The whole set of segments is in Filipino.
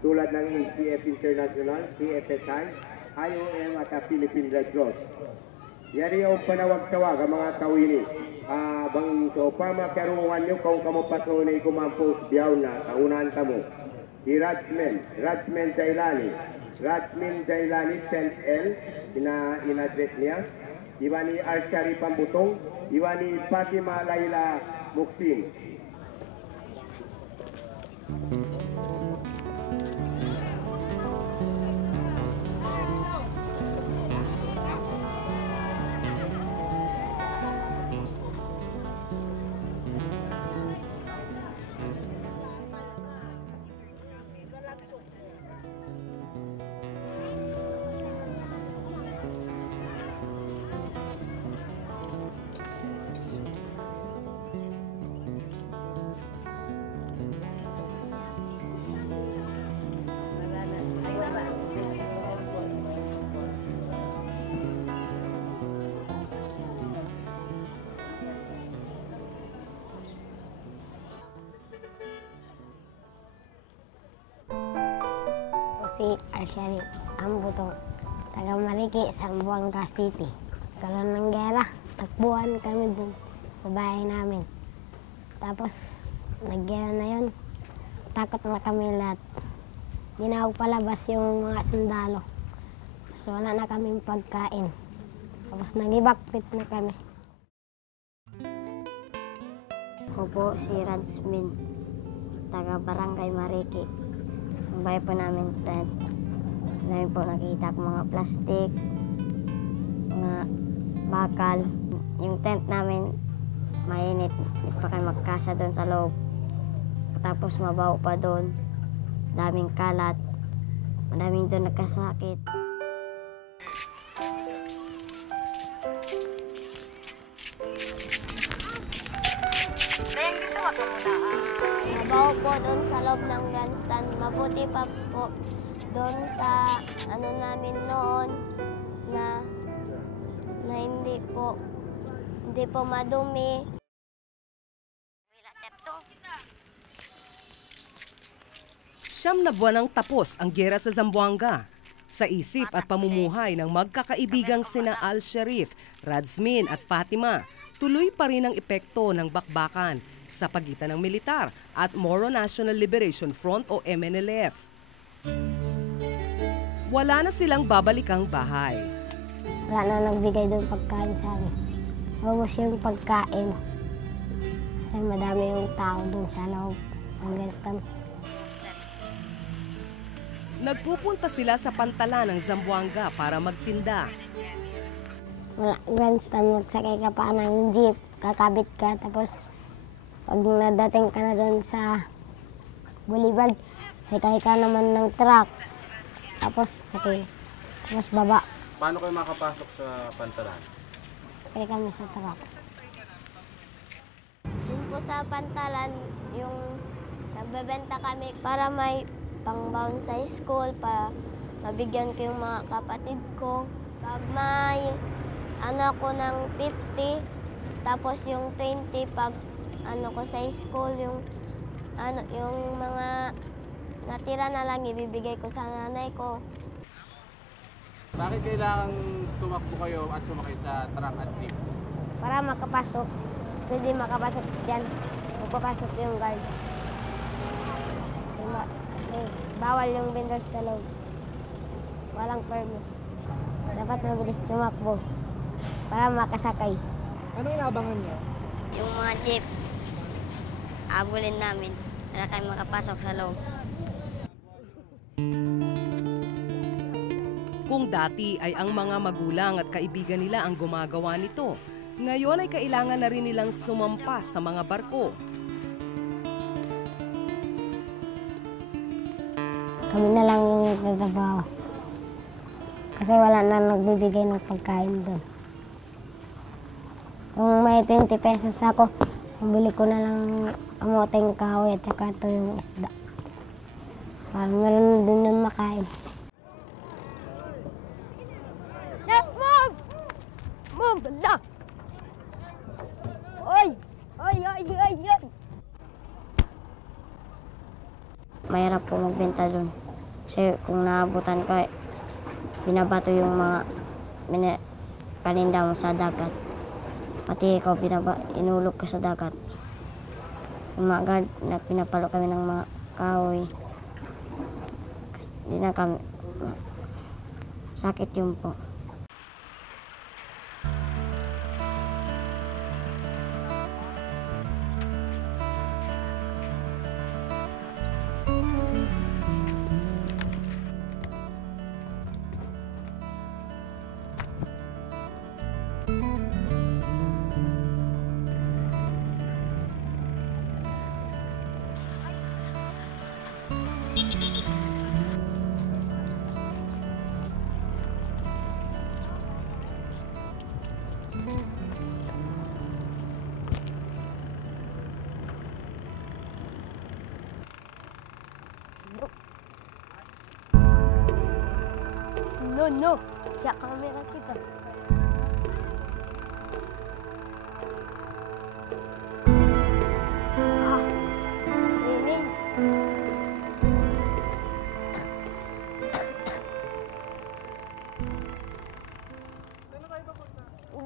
Tulad ng ACF International, CFSI, IOM at Philippine Red Cross. Yari yung panawag-tawag ang mga kawini. Bang sopa makarungan nyo kung kamupaso na ikumampos biyaw na kaunahan kamo. Di Rajmen Jailani 10L, in-address niya. Iba ni Arshari Pambutong, iba ni Fatima Laila Muksin. Si Arshari Pambutong, taga Mariki, Zamboanga City. Karoon ng gera, takbuhan kami dun sa bahay namin. Tapos, naggera na yun, takot na kami lahat. Di na ako palabas yung mga sundalo. So, wala na kaming pagkain. Tapos, nag-ibakpit na kami. Ako po si Rajmin, taga Barangay Mariki. Ang bahay po namin tent. Dahil po nakita ko mga plastic, mga bakal. Yung tent namin mainit, hindi pa kayo magkasa doon sa loob. Tapos mabaho pa doon, daming kalat, madaming doon nagkasakit. Mabaho po doon sa loob ng grandstand. Mabuti pa po doon sa ano namin noon na hindi po madumi. Siyam na buwan ang tapos ang giyera sa Zamboanga. Sa isip at pamumuhay ng magkakaibigang sina Al Sharif, Rajmin at Fatima, tuloy pa rin ang epekto ng bakbakan sa pagitan ng militar at Moro National Liberation Front o MNLF. Wala na silang babalikang bahay. Wala na nagbigay doon pagkain sa amin. Ubus yung pagkain. Ay madami yung tao doon sa loob ng grandstand. Nagpupunta sila sa pantala ng Zamboanga para magtinda. Grandstand, magsakay ka pa ng jeep, kakabit ka, tapos pag nadating ka na doon sa Boulevard, sakay ka naman ng truck, tapos sakay, tapos baba. Paano kayo makapasok sa pantalan? Sakay kami sa truck. Doon po sa pantalan, yung nagbebenta kami para may pang-bound sa school, mabigyan ko yung mga kapatid ko. Pag may ano ko ng 50, tapos yung 20 pag ano ko sa school, yung mga natira na lang ibibigay ko sa nanay ko. Bakit kailangan tumakbo kayo at sumakay sa truck at jeep? Para makapasok. Kasi di makapasok dyan, magpapasok yung guard. Kasi bawal yung vendors sa loob. Walang permit. Dapat mabilis tumakbo para makasakay. Ano inaabangan niyo? Yung mga jeep, abulin namin para kayo makapasok sa loob. Kung dati ay ang mga magulang at kaibigan nila ang gumagawa nito, ngayon ay kailangan na rin nilang sumampas sa mga barko. Kami na lang yung nagtatrabaho. Kasi wala na nagbibigay ng pagkain doon. Kung may 20 pesos ako, bili ko na lang kamoteng kahoy at saka ito yung isda. Para meron din yung makain. Yes, Mom! Mom, bala! Oy! Oy, oy, oy, oy! Mahirap po magbenta doon. Kasi kung naabutan ko, binabato yung mga paninda mo sa dagat. Pati ikaw, inulog ka sa dagat. Yung mga guard, pinapalo kami ng mga kahoy. Hindi na kami. Sakit yun po. No. Kaya kamera kita. Ah, Rinig.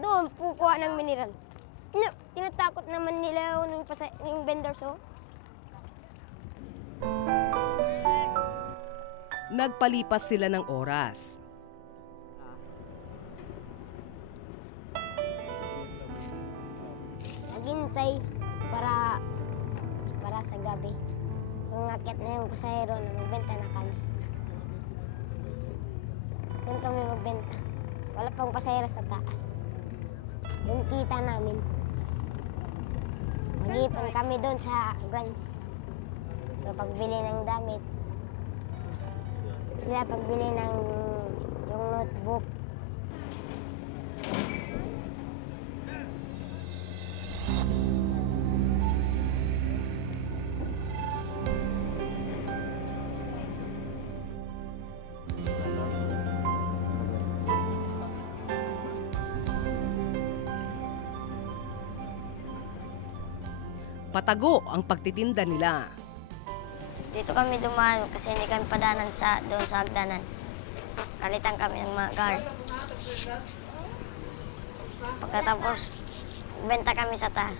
Doon, kukuha ng mineral. Tinatakot naman nila yung vendors, oh. Nagpalipas sila ng oras. Naghintay para sa gabi. Kung akit na yung pasahero na magbenta na kami. Doon kami magbenta. Wala pang pasahero sa taas. Yung kita namin. Mag-ipon kami doon sa branch. Para pagbili ng damit. Sila pagbili ng yung notebook. Patago ang pagtitinda nila. Dito kami dumaan kasi hindi kami padanan doon sa hagdanan. Kalitan kami ng mga guard. Pagkatapos, benta kami sa taas.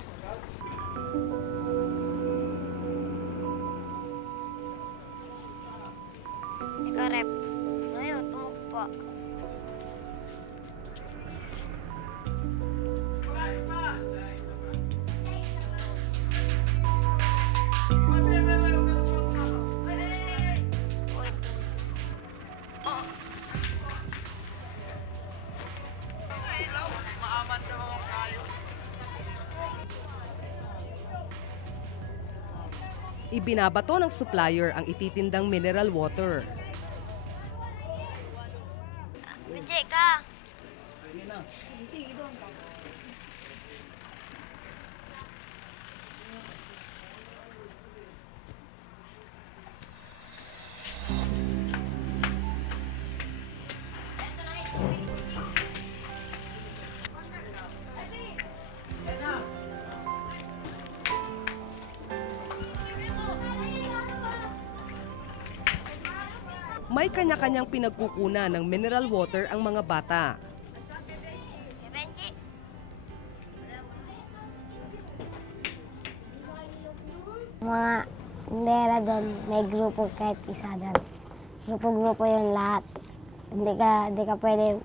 Ikaw, Rep. Ngayon, tumugpo. Ibinabato ng supplier ang ititindang mineral water. Bijay ka! May kanya-kanyang pinagkukunan ng mineral water ang mga bata. Mga tindera doon, may grupo kahit isa doon. Grupo-grupo yun lahat. Hindi ka pwede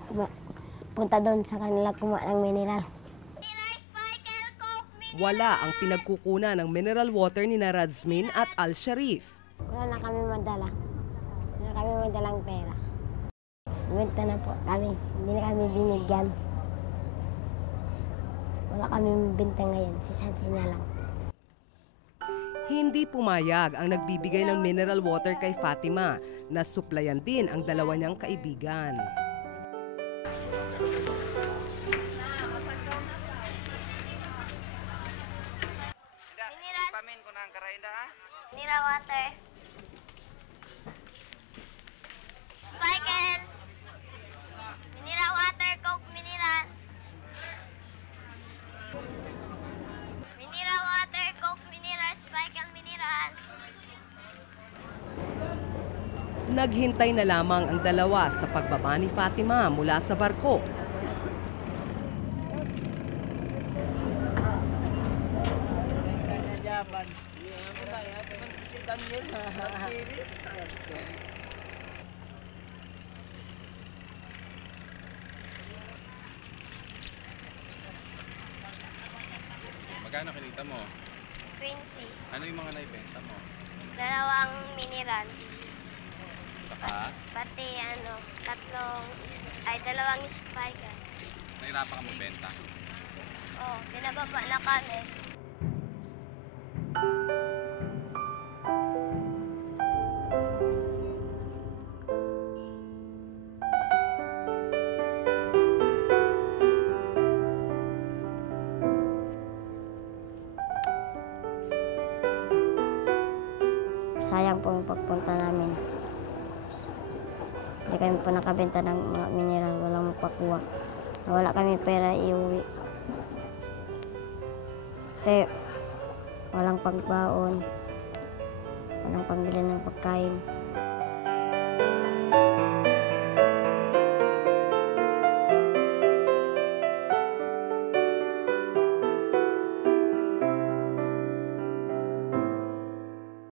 punta doon sa kanila kumuha ng mineral. Wala ang pinagkukunan ng mineral water ni Razmin at Al Sharif. Wala na kami madala. Wala na kami madalang pera. Benta na po kami. Hindi na kami binigyan. Wala kami benta ngayon. Si Sansi na lang. Hindi pumayag ang nagbibigay ng mineral water kay Fatima na suplayan din ang dalawa niyang kaibigan. Mineral water. Spikel. Mineral water, Coke mineral. Mineral water, Coke mineral, Spikel mineral. Naghintay na lamang ang dalawa sa pagbaba ni Fatima mula sa barko. Magkano kinita mo? 20. Ano yung mga naibenta mo? Dalawang mineral. Saka, Pati dalawang Spikel. nahirapan ka magbenta. Oh, pinababa na kami. Sayang po yung pagpunta namin. Hindi kami po nakabenta ng mga mineral, walang mapakuha. Wala kami pera iuwi. Kasi walang pagbaon, walang pangbili ng pagkain.